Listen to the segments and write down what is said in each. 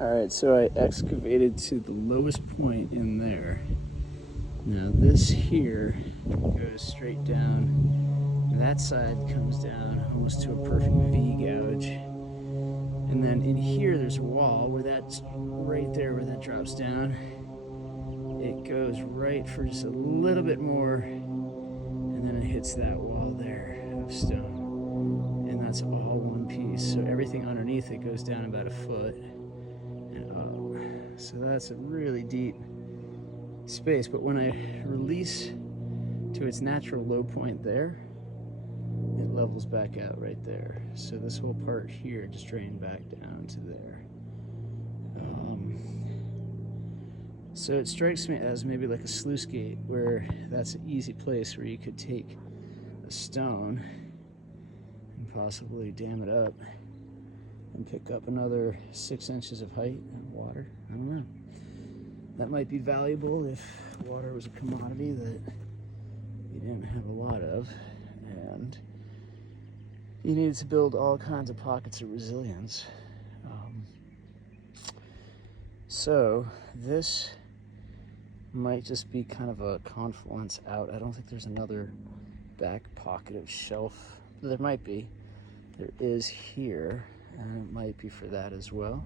Alright, so I excavated to the lowest point in there. Now this here goes straight down. That side comes down almost to a perfect V gouge. And then in here there's a wall where that's right there where that drops down. It goes right for just a little bit more, and then it hits that wall there of stone. And that's all one piece. So everything underneath it goes down about a foot and up. So that's a really deep space. But when I release to its natural low point there, it levels back out right there. So this whole part here just drained back down to there. So it strikes me as maybe like a sluice gate, where that's an easy place where you could take a stone and possibly dam it up and pick up another 6 inches of height and water. I don't know. That might be valuable if water was a commodity that you didn't have a lot of, and you needed to build all kinds of pockets of resilience. So this might just be kind of a confluence out. I don't think there's another back pocket of shelf. There might be. There is here, and it might be for that as well.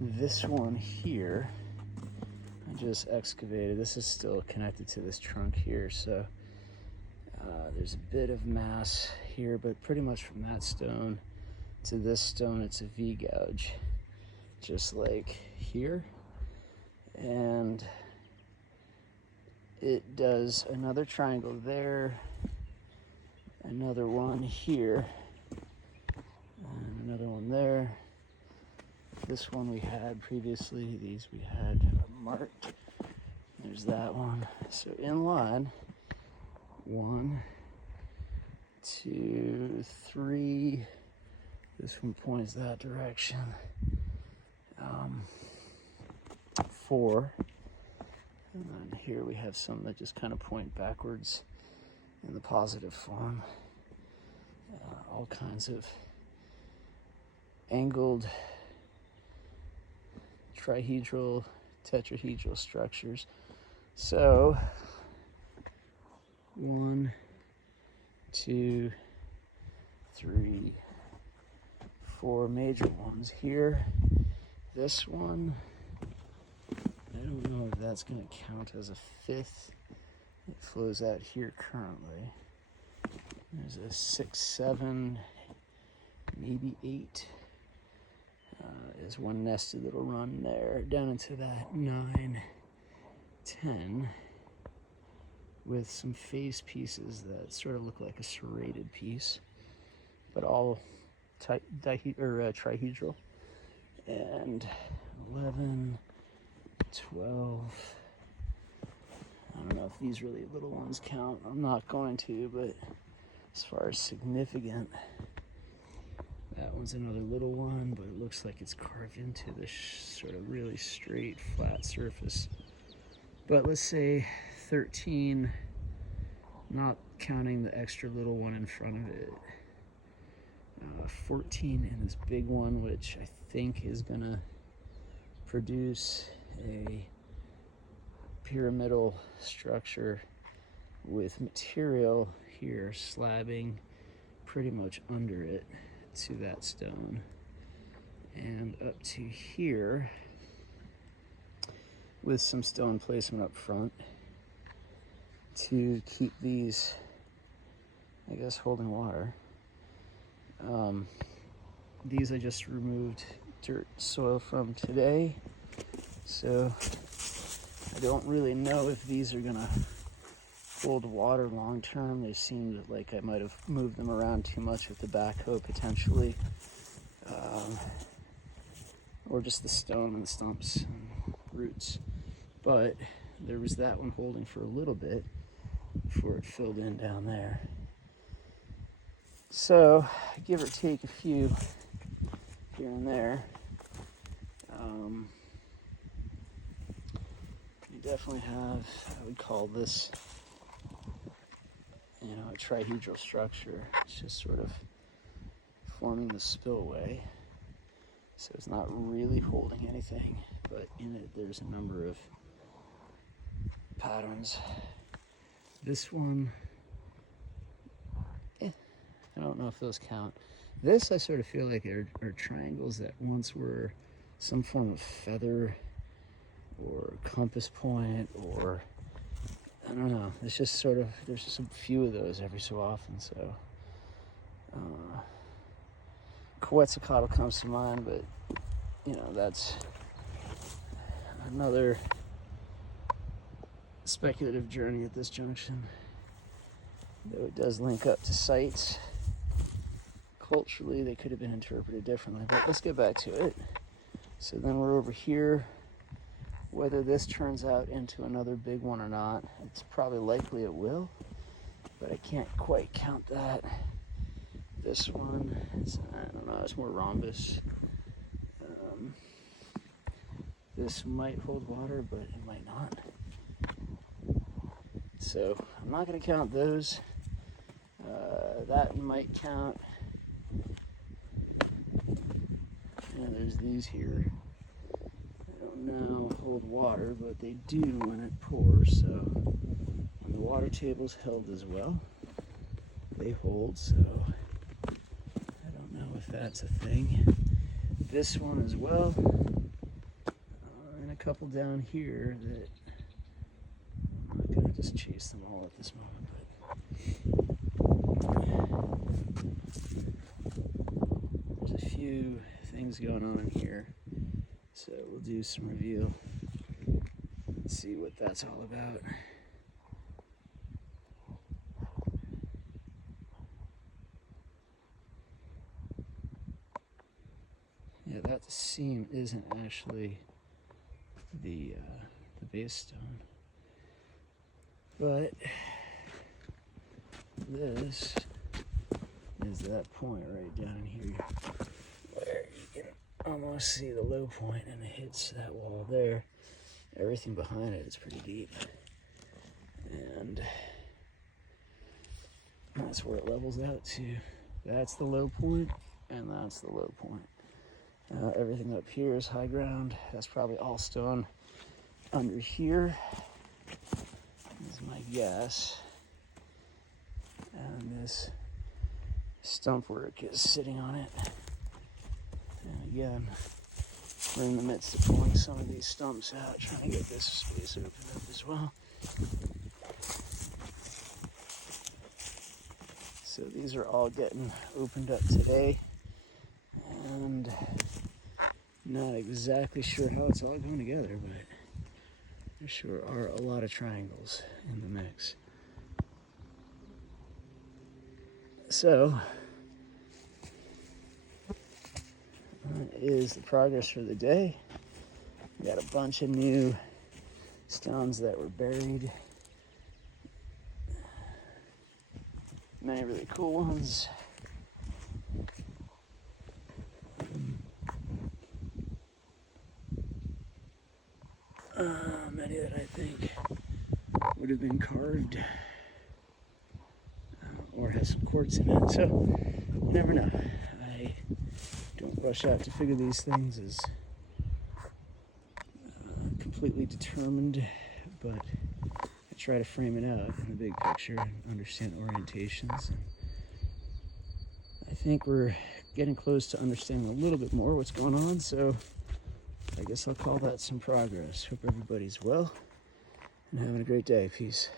This one here, I just excavated. This is still connected to this trunk here, so there's a bit of mass here, but pretty much from that stone to this stone, it's a V gouge, just like here. And it does another triangle there, another one here, and another one there. This one we had previously, these we had marked. There's that one. So in line, 1, 2, 3. This one points that direction. 4. And then here we have some that just kind of point backwards in the positive form. All kinds of angled trihedral, tetrahedral structures. So 1, 2, 3, 4 major ones here. This one, I don't know if that's going to count as a 5th. It flows out here currently. There's a 6, 7, maybe 8. Is one nested little run there down into that 9, 10, with some face pieces that sort of look like a serrated piece, but all trihedral. And 11, 12. I don't know if these really little ones count. I'm not going to, but as far as significant, that one's another little one, but it looks like it's carved into this sort of really straight, flat surface. But let's say 13, not counting the extra little one in front of it. 14 in this big one, which I think is gonna produce a pyramidal structure with material here slabbing pretty much under it to that stone, and up to here with some stone placement up front to keep these, I guess, holding water. These I just removed dirt soil from today, so I don't really know if these are gonna hold water long term. They seemed like I might have moved them around too much with the backhoe potentially, or just the stone and the stumps and roots. But there was that one holding for a little bit before it filled in down there. So give or take a few here and there. You definitely have, I would call this, a trihedral structure. It's just sort of forming the spillway. So it's not really holding anything, but in it there's a number of patterns. This one, I don't know if those count. This I sort of feel like are triangles that once were some form of feather or compass point, or I don't know. It's just sort of, there's just a few of those every so often. So Quetzalcoatl comes to mind, but you know, that's another speculative journey at this junction, though it does link up to sites. Culturally, they could have been interpreted differently, but let's get back to it. So then we're over here. Whether this turns out into another big one or not, it's probably likely it will, but I can't quite count that. This one, I don't know, it's more rhombus. This might hold water, but it might not. So I'm not going to count those. That might count. Yeah, there's these here. I don't know hold water, but they do when it pours. So and the water table's held as well. They hold, so I don't know if that's a thing. This one as well, and a couple down here that I'm not gonna just chase them all at this moment, but there's a few things going on here, so we'll do some review and see what that's all about. Yeah, that seam isn't actually the base stone, but this is that point right down in here where you can almost see the low point, and it hits that wall there. Everything behind it is pretty deep, and that's where it levels out to. That's the low point, and that's the low point. Everything up here is high ground. That's probably all stone. Under here is my guess, and this stump work is sitting on it. And again, we're in the midst of pulling some of these stumps out, trying to get this space opened up as well. So these are all getting opened up today, and not exactly sure how it's all going together, but there sure are a lot of triangles in the mix. So that is the progress for the day. We got a bunch of new stones that were buried. Many really cool ones. Many that I think would have been carved or has some quartz in it. So you never know. I don't rush out to figure these things as completely determined, but I try to frame it out in the big picture and understand orientations. And I think we're getting close to understanding a little bit more what's going on, so I guess I'll call that some progress. Hope everybody's well and having a great day. Peace.